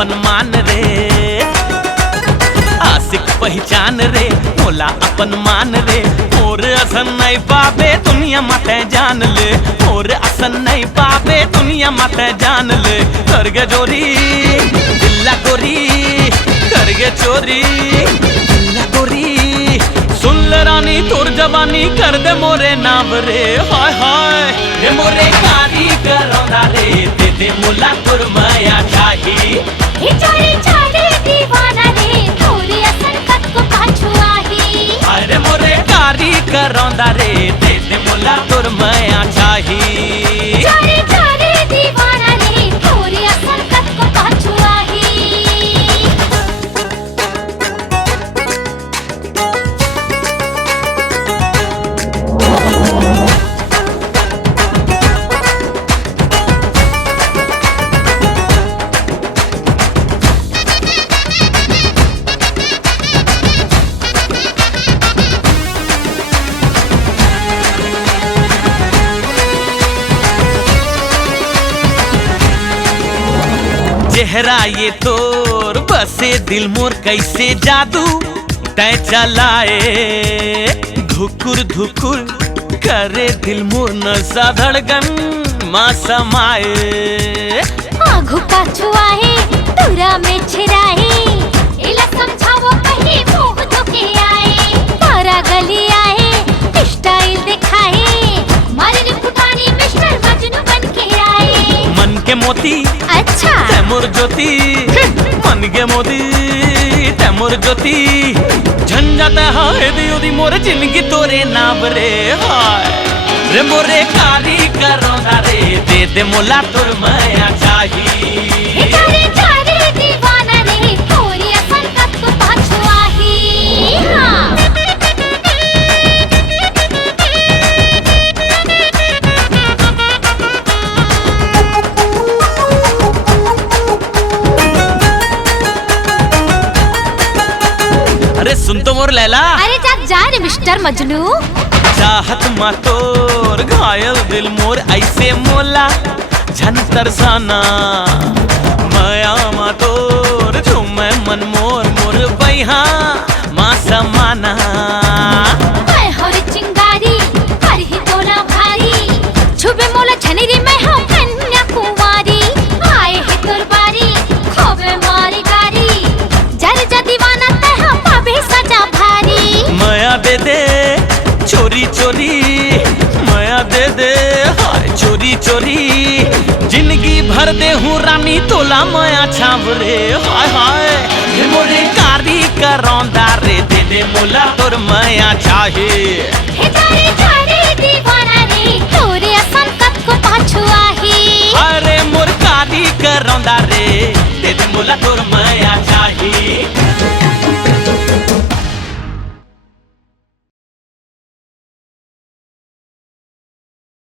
अपन मान रे, आशिक पहचान रे मोला अपन मान रे। और असन नहीं पावे दुनिया माते जान ले, और असन नहीं पावे दुनिया माते जान ले। करगे चोरी दिल्ला गोरी, करगे चोरी दिल्ला गोरी। सुन ले रानी तोर जवानी कर दे मोरे नाम रे। हाय हाय हे मोरे कारीगर रे, दे दे मोला तोर माया चाही। हे चोरी चोरी दीवाना रे, थोड़ी असन कत को पाछू आही। अरे मोरे कारीगर रे, दे दे मोला तोर माया चाही। चोरी चोरी दीवाना रे, थोड़ी असन कत को पाछू आही। चेहरा ये तोर बसे दिल मोर कैसे जादू तय चलाए। धुकुर धुकुर करे दिल मोर नशा धड़कन माँ समाए। आघु पाछू आहे तुरा में छिराए, इला समझावो कहीं मुंह धोके आए। तारा गली आए स्टाइल दिखाए, मारे ने फुटानी मिस्टर मजनू बन के आए। मन के मोती अच्छा तैमुर ज्योति, मन के मोती तैमुर ज्योति। झंझट हाय दी ओदी मोर जिंदगी तोरे नाम रे। हाय रे मोरे कारीगर रे, दे दे मोला तोर माया चाही। हे चोरी चोरी दीवाना रे, थोड़ी असन कत को पाछू आही। हाँ अरे सुन तो मोर लैला। अरे जा रे मिस्टर मजनू। चाहत मा तोर घायल दिल मोर ऐसे मोला झन तरसाना। माया मा तोर झूमे मन मोर मोर बैहा माँ समाना। मैं होरी चिंगारी पर ही तोला भारी, छुबे मोला झनेरी मैं हम कन्या कुमारी। आए है तोर बारी खोबे मारी गारी, जर जा दीवाना ते हम पाबे सजा भारी। माया दे दे चोरी चोरी, माया दे दे हाय चोरी चोरी। जिंदगी भर दे हूँ रानी तोला माया छाव रे। हाय हाय हे मोरे कारीगर रे, दे दे मोला तोर माया चाहे। हे चोरी चोरी दीवाना रे, तोरे असन कत को पाछू आही। अरे मोर कारीगर रे, दे दे मोला तोर माया चाहे।